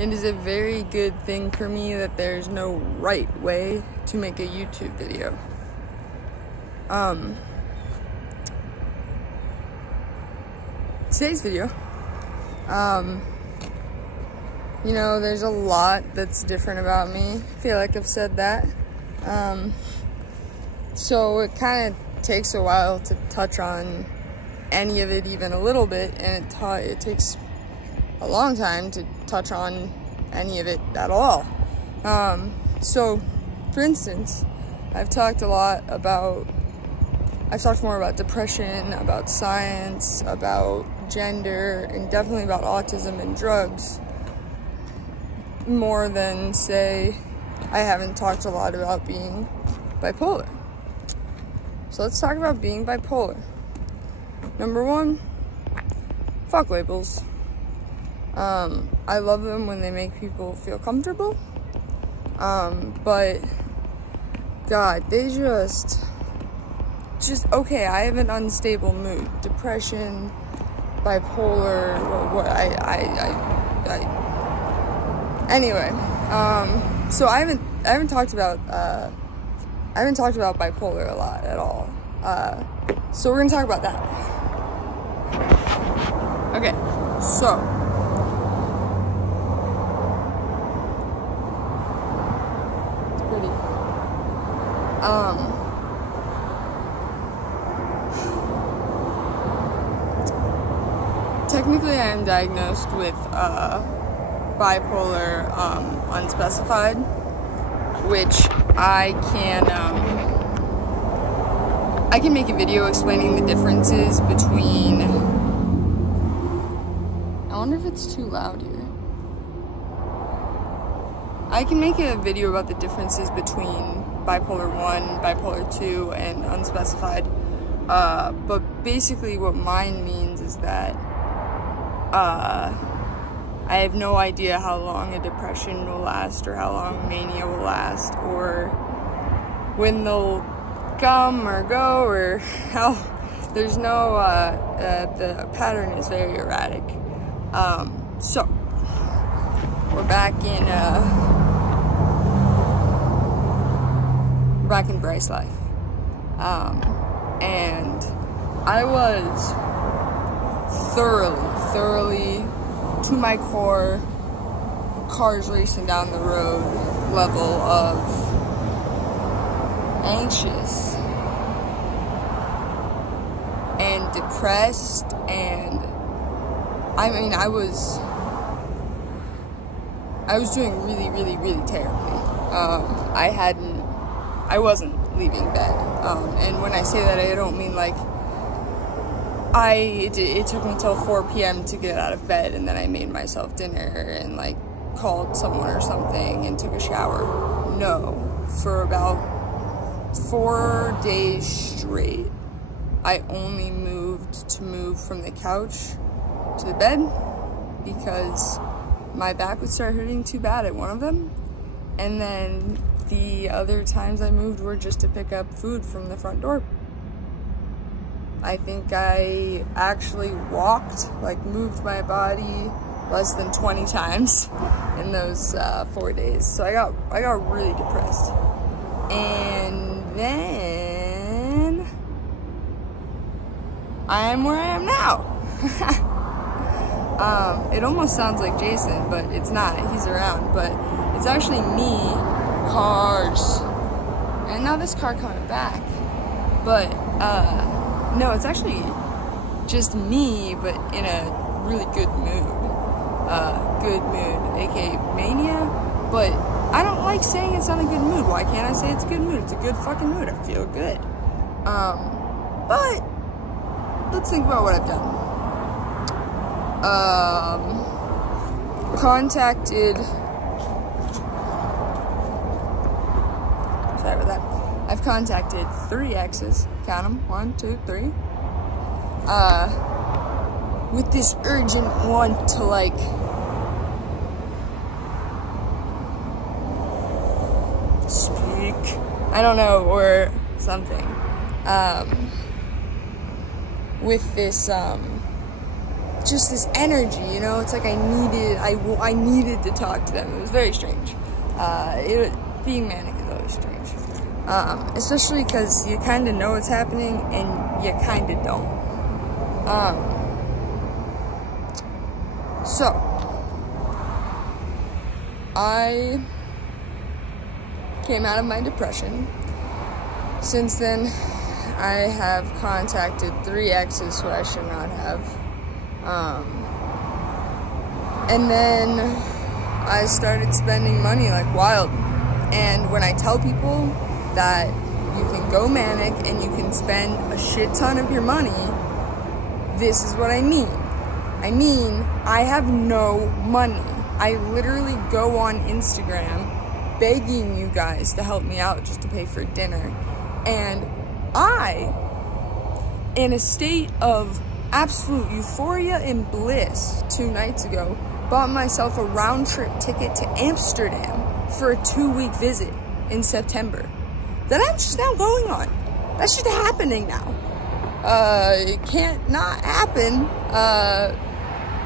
It is a very good thing for me that there's no right way to make a YouTube video. Today's video, you know, there's a lot that's different about me. I feel like I've said that. So it kind of takes a while to touch on any of it even a little bit, and it takes a long time to touch on any of it at all. So for instance, I've talked more about depression, about science, about gender, and definitely about autism and drugs, more than, say, I haven't talked a lot about being bipolar. So let's talk about being bipolar. Number one, fuck labels. I love them when they make people feel comfortable. But God, they just okay, I have an unstable mood, depression, bipolar, anyway, so I haven't talked about bipolar a lot at all. So we're gonna talk about that. Okay, so it's pretty. Technically, I am diagnosed with bipolar unspecified, which I can make a video explaining the differences between. I wonder if it's too loud here. I can make a video about the differences between bipolar 1, bipolar 2, and unspecified. But basically what mine means is that I have no idea how long a depression will last, or how long mania will last, or when they'll come or go, or how there's no, the pattern is very erratic. So we're back in Bryce life. And I was thoroughly to my core, cars racing down the road level of anxious and depressed, and I mean, I was doing really terribly. I wasn't leaving bed, and when I say that, I don't mean like it took me till 4 p.m. to get out of bed, and then I made myself dinner and like called someone or something and took a shower. No, for about 4 days straight, I only moved from the couch to the bed because my back would start hurting too bad at one of them, and then the other times I moved were just to pick up food from the front door. I think I actually walked, like moved my body less than 20 times in those 4 days. So I got really depressed. And then I am where I am now. It almost sounds like Jason, but it's not. He's around, but it's actually me, cars, and now this car coming back. But no, it's actually just me, but in a really good mood. Aka Mania. But I don't like saying it's not a good mood. Why can't I say it's a good mood? It's a good fucking mood. I feel good. But let's think about what I've done. I've contacted 3 exes, count them, 1, 2, 3, with this urgent want to like speak, I don't know, or something, with this just this energy, you know? It's like I needed to talk to them. It was very strange. Being manic is always strange. Especially because you kind of know what's happening and you kind of don't. So, I came out of my depression. Since then, I have contacted 3 exes who I should not have. And then I started spending money like wild. And when I tell people that you can go manic and you can spend a shit ton of your money, this is what I mean. I mean, I have no money. I literally go on Instagram begging you guys to help me out just to pay for dinner. And I, in a state of absolute euphoria and bliss 2 nights ago, bought myself a round trip ticket to Amsterdam for a 2-week visit in September that I'm just now going on. That's just happening now. It can't not happen.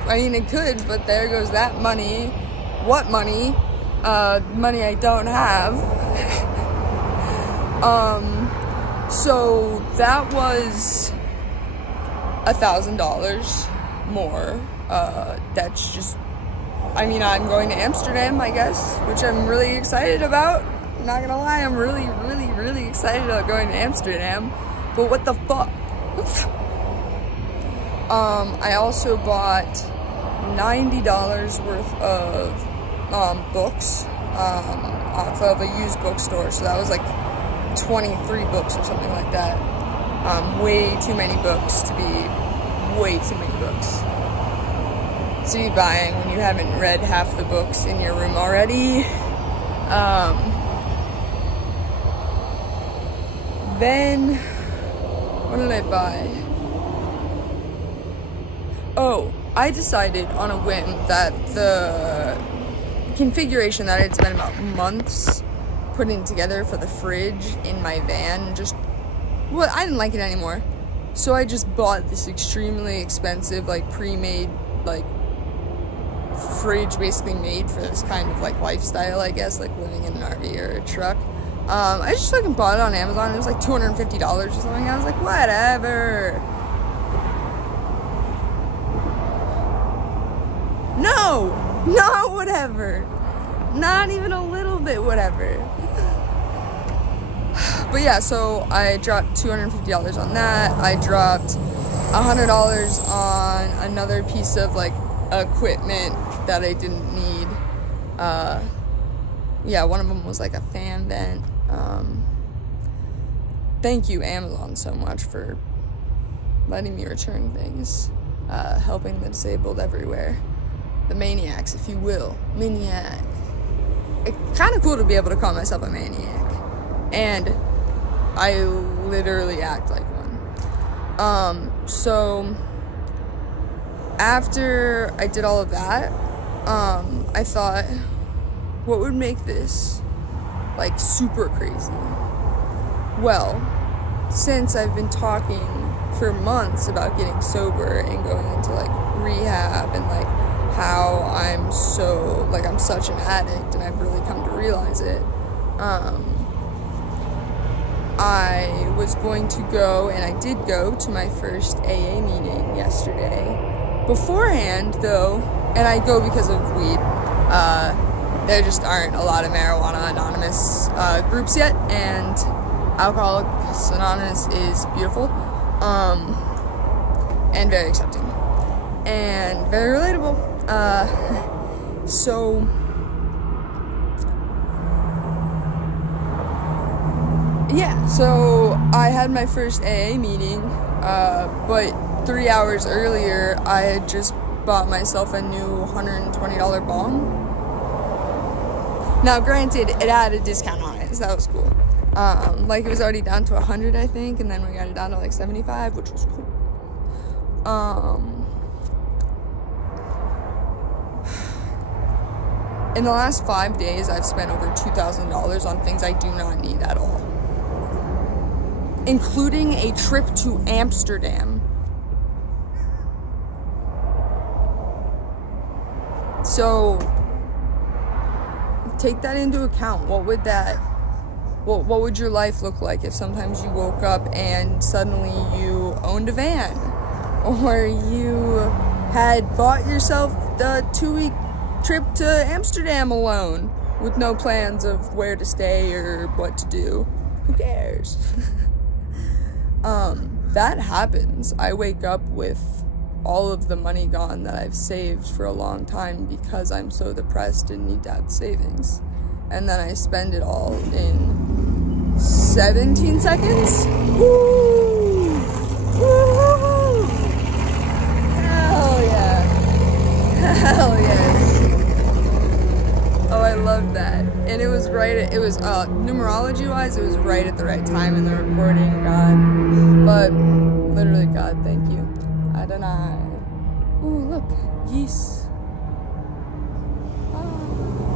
I mean, it could, but there goes that money. What money? Money I don't have. So that was $1,000 more. That's just, I mean, I'm going to Amsterdam, I guess, which I'm really excited about. I'm not gonna lie, I'm really, really, really excited about going to Amsterdam. But what the fuck? I also bought $90 worth of books off of a used bookstore. So that was like 23 books or something like that. Way too many books to be buying when you haven't read half the books in your room already. Then, what did I buy? Oh, I decided on a whim that the configuration that I'd spent about months putting together for the fridge in my van well, I didn't like it anymore. So I just bought this extremely expensive, like, pre-made, like, fridge basically made for this kind of, like, lifestyle, I guess, like living in an RV or a truck. I just fucking bought it on Amazon. It was like $250 or something. I was like, whatever. No, not whatever. Not even a little bit whatever. But yeah, so I dropped $250 on that. I dropped $100 on another piece of like equipment that I didn't need. Yeah, one of them was like a fan vent. Thank you, Amazon, so much for letting me return things. Helping the disabled everywhere. The maniacs, if you will. Maniac. It's kind of cool to be able to call myself a maniac. And I literally act like one. So after I did all of that, I thought, what would make this like super crazy? Well, since I've been talking for months about getting sober and going into like rehab and like how I'm such an addict and I've really come to realize it, I was going to go, and I did go to my first AA meeting yesterday. Beforehand, though, and I go because of weed, there just aren't a lot of Marijuana Anonymous groups yet, and Alcoholics Anonymous is beautiful, and very accepting, and very relatable. So yeah, so I had my first AA meeting, but 3 hours earlier, I had just bought myself a new $120 bong. Now, granted, it had a discount on it, so that was cool. Like, it was already down to 100, I think, and then we got it down to, like, 75, which was cool. In the last 5 days, I've spent over $2,000 on things I do not need at all, including a trip to Amsterdam. So take that into account. What would your life look like if sometimes you woke up and suddenly you owned a van, or you had bought yourself the 2-week trip to Amsterdam alone with no plans of where to stay or what to do? Who cares? That happens. I wake up with all of the money gone that I've saved for a long time because I'm so depressed and need to have savings. And then I spend it all in 17 seconds. Woo! Woo! Hell yeah. Hell yes. Oh, I love that. And it was numerology wise, it was right at the right time in the recording, God. But literally, God, thank you. Adonai. Ooh, look. Yeast.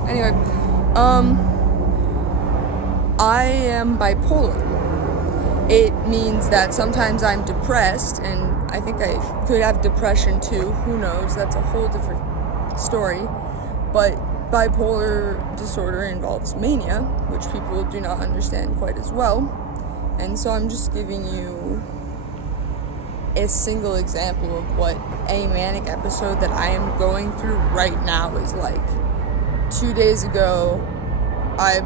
Anyway, I am bipolar. It means that sometimes I'm depressed, and I think I could have depression too. Who knows? That's a whole different story. But bipolar disorder involves mania, which people do not understand quite as well. And so I'm just giving you a single example of what a manic episode that I am going through right now is like. 2 days ago, I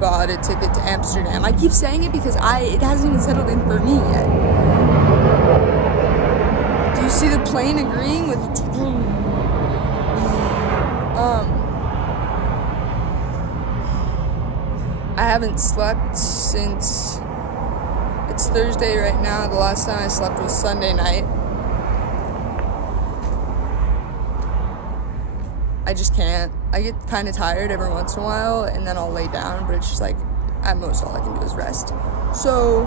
bought a ticket to Amsterdam. I keep saying it because it hasn't even settled in for me yet. Do you see the plane agreeing with I haven't slept since, it's Thursday right now. The last time I slept was Sunday night. I just can't. I get kind of tired every once in a while, and then I'll lay down, but it's just like, at most, all I can do is rest. So,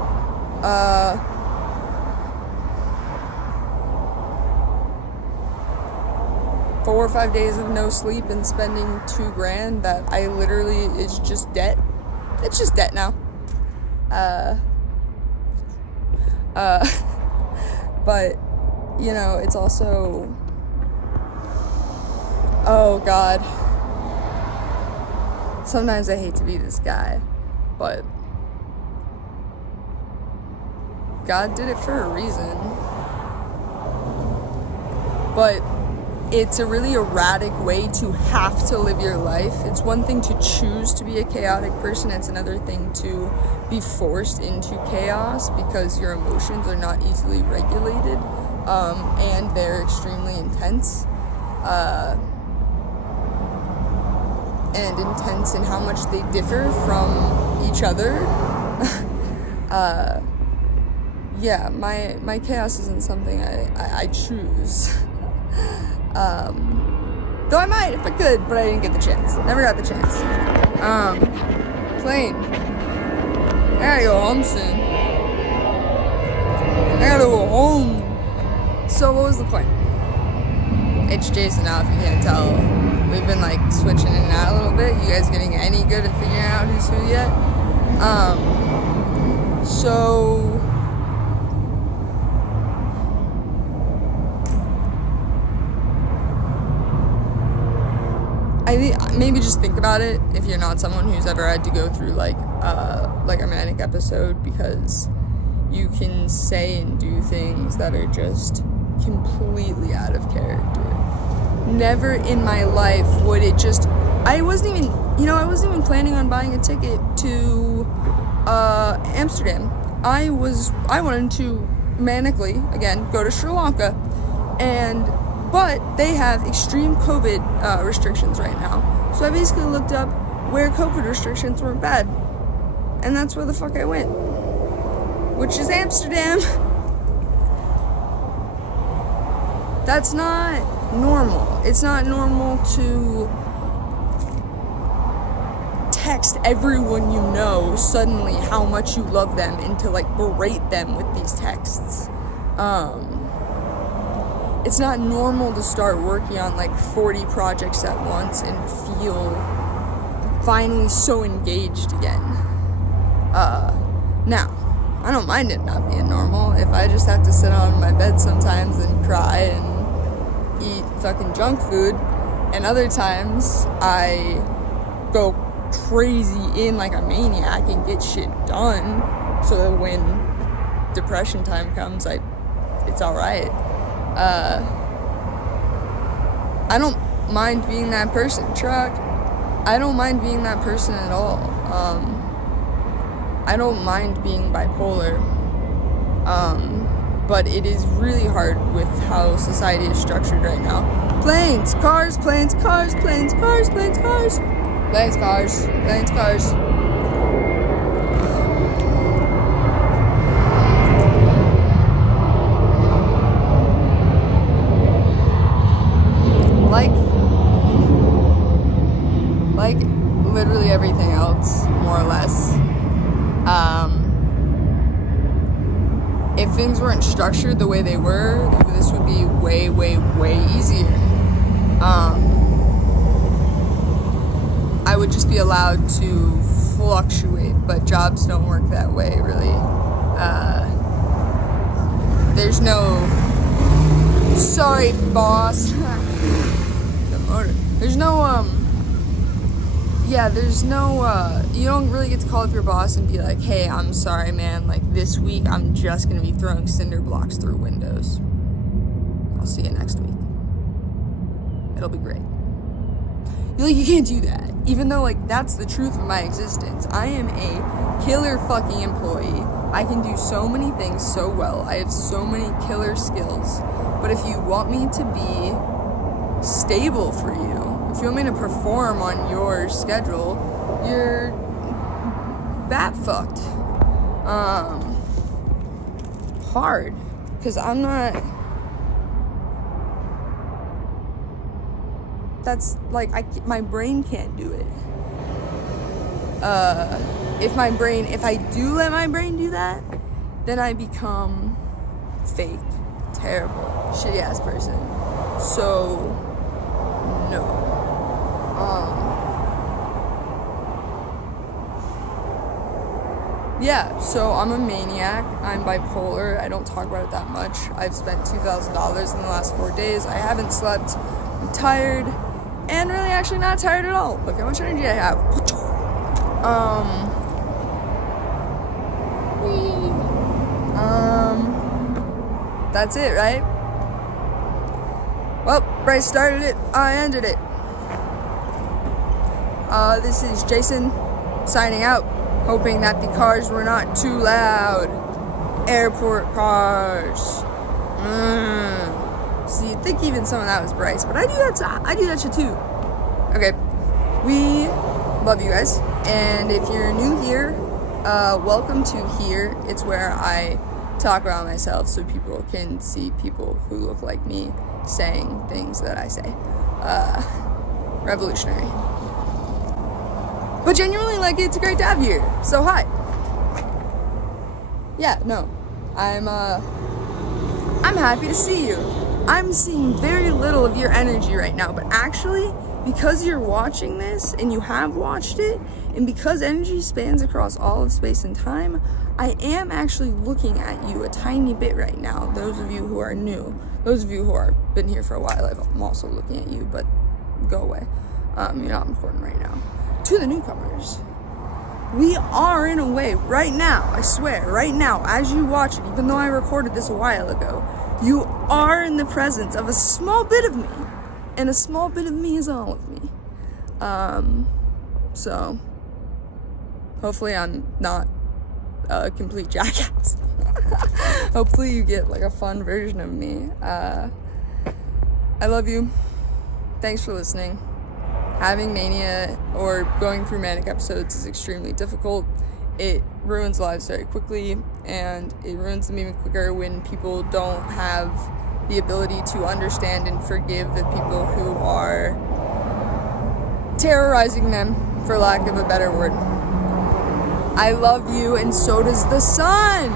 4 or 5 days of no sleep and spending $2,000 that I literally, is just debt. It's just debt now. But, you know, it's also, oh God. Sometimes I hate to be this guy, but God did it for a reason. But it's a really erratic way to have to live your life. It's one thing to choose to be a chaotic person. It's another thing to be forced into chaos because your emotions are not easily regulated, and they're extremely intense. And intense in how much they differ from each other. Yeah, my chaos isn't something I choose. Though I might if I could, but I didn't get the chance. Never got the chance. Plane. I gotta go home soon. I gotta go home. So what was the point? It's Jason now, if you can't tell. We've been like switching in and out a little bit. You guys getting any good at figuring out who's who yet? So I think maybe just think about it if you're not someone who's ever had to go through like a manic episode, because you can say and do things that are just completely out of character. Never in my life would it just, I wasn't even planning on buying a ticket to Amsterdam. I wanted to manically, again, go to Sri Lanka, but they have extreme COVID restrictions right now. So I basically looked up where COVID restrictions weren't bad, and that's where the fuck I went, which is Amsterdam. That's not normal. It's not normal to text everyone you know suddenly how much you love them and to like berate them with these texts. It's not normal to start working on like 40 projects at once and feel finally so engaged again. Now, I don't mind it not being normal. If I just have to sit on my bed sometimes and cry and eat fucking junk food, And other times I go crazy in like a maniac and get shit done, so that when depression time comes, it's all right. I don't mind being that person, Chuck. I don't mind being that person at all. I don't mind being bipolar. But it is really hard with how society is structured right now. Planes, cars, planes, cars, planes, cars, planes, cars. Planes, cars, planes, cars. Like literally everything else, more or less. If things weren't structured the way they were, this would be way, way, way easier. I would just be allowed to fluctuate, but jobs don't work that way, really. There's no, sorry, boss. The motor. There's no, there's no, you don't really get to call up your boss and be like, hey, I'm sorry, man, like, this week I'm just gonna be throwing cinder blocks through windows. I'll see you next week. It'll be great. You can't do that, even though, like, that's the truth of my existence. I am a killer fucking employee. I can do so many things so well. I have so many killer skills. But if you want me to be stable for you, if you want me to perform on your schedule, you're bat fucked. Hard, because I'm not, that's like, my brain can't do it. If I do let my brain do that, then I become fake, terrible, shitty ass person. So, no. Yeah, so I'm a maniac, I'm bipolar, I don't talk about it that much. I've spent $2,000 in the last 4 days, I haven't slept, I'm tired, and really actually not tired at all. Look how much energy I have. That's it, right? Well, Bryce started it, I ended it. This is Jason signing out, hoping that the cars were not too loud. Airport cars. So you'd think even some of that was Bryce, but I do that shit too. Okay, we love you guys, and if you're new here, welcome to here. It's where I talk about myself so people can see people who look like me saying things that I say. Revolutionary. But genuinely, like, it's great to have you here. So hi. Yeah, no. I'm happy to see you. I'm seeing very little of your energy right now, but actually, because you're watching this, and you have watched it, and because energy spans across all of space and time, I am actually looking at you a tiny bit right now. Those of you who are new, those of you who are been here for a while, I'm also looking at you, but go away. You're not important right now. To the newcomers, we are in a way right now, I swear, right now, as you watch it, even though I recorded this a while ago, you are in the presence of a small bit of me, and a small bit of me is all of me. So hopefully I'm not a complete jackass. Hopefully you get like a fun version of me. I love you. Thanks for listening. Having mania or going through manic episodes is extremely difficult. It ruins lives very quickly, and it ruins them even quicker when people don't have the ability to understand and forgive the people who are terrorizing them, for lack of a better word. I love you, and so does the sun.